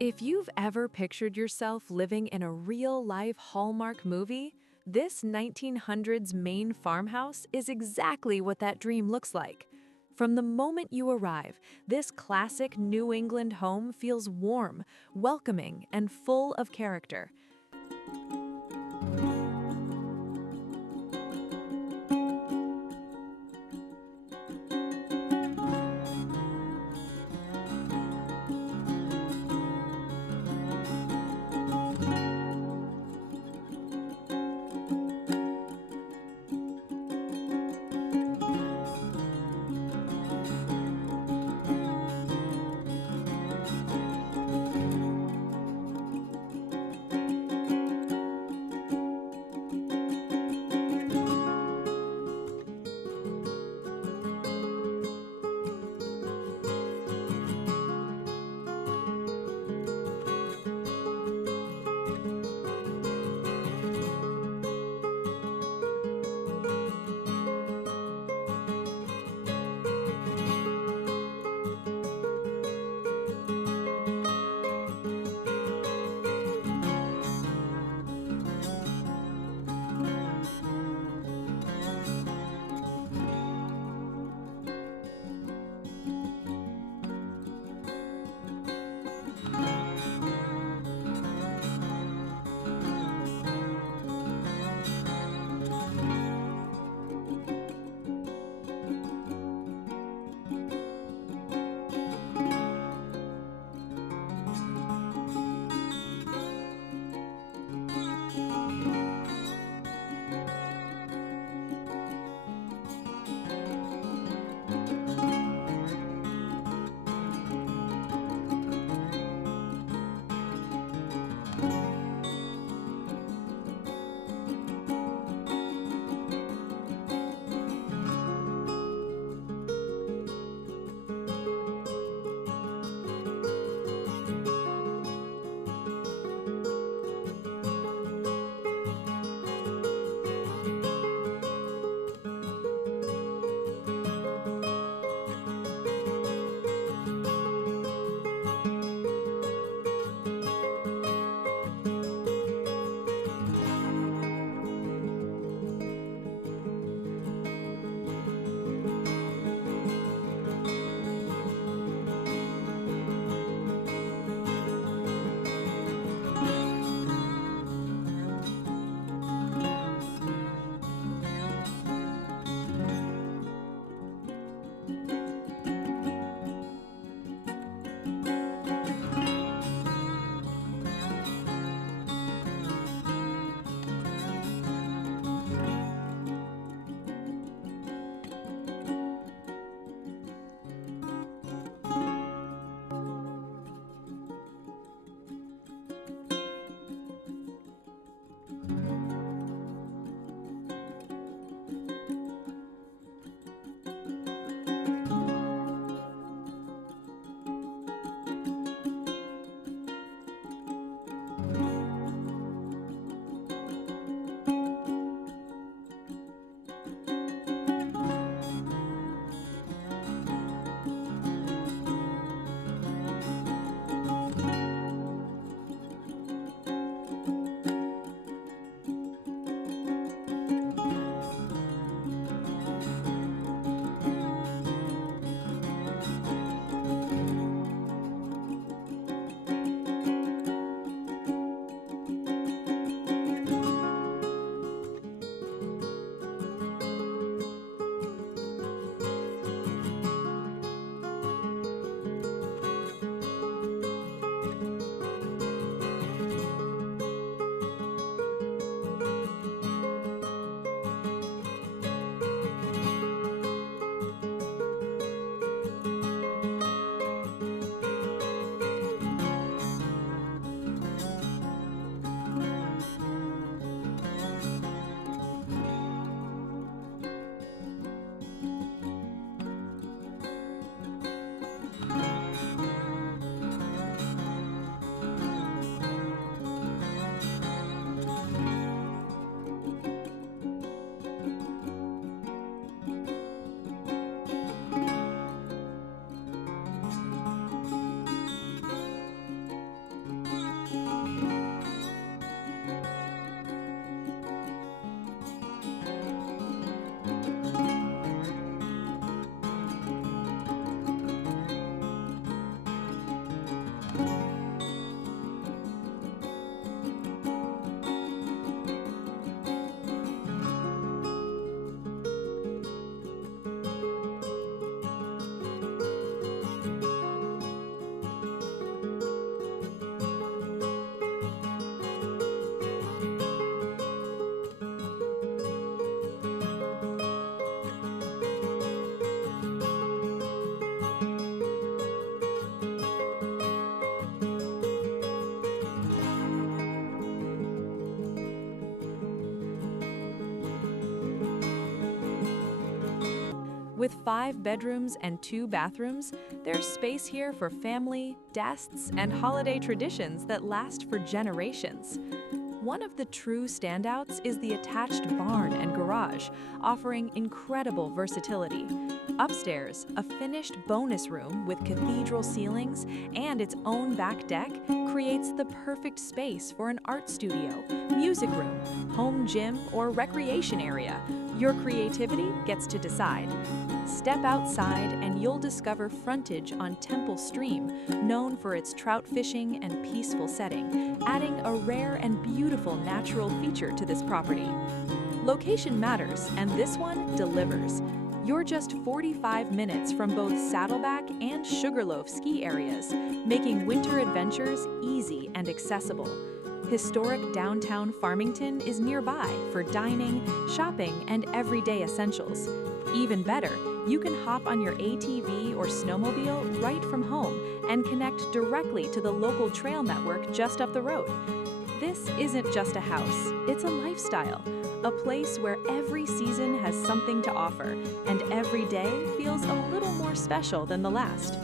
If you've ever pictured yourself living in a real-life Hallmark movie, this 1900s Maine farmhouse is exactly what that dream looks like. From the moment you arrive, this classic New England home feels warm, welcoming, and full of character. With 5 bedrooms and 2 bathrooms, there's space here for family, guests, and holiday traditions that last for generations. One of the true standouts is the attached barn and garage, offering incredible versatility. Upstairs, a finished bonus room with cathedral ceilings and its own back deck creates the perfect space for an art studio, music room, home gym, or recreation area. Your creativity gets to decide. Step outside and you'll discover Frontage on Temple Stream, known for its trout fishing and peaceful setting, adding a rare and beautiful natural feature to this property. Location matters, and this one delivers. You're just 45 minutes from both Saddleback and Sugarloaf ski areas, making winter adventures easy and accessible. Historic downtown Farmington is nearby for dining, shopping, and everyday essentials. Even better, you can hop on your ATV or snowmobile right from home and connect directly to the local trail network just up the road. This isn't just a house, it's a lifestyle, a place where every season has something to offer and every day feels a little more special than the last.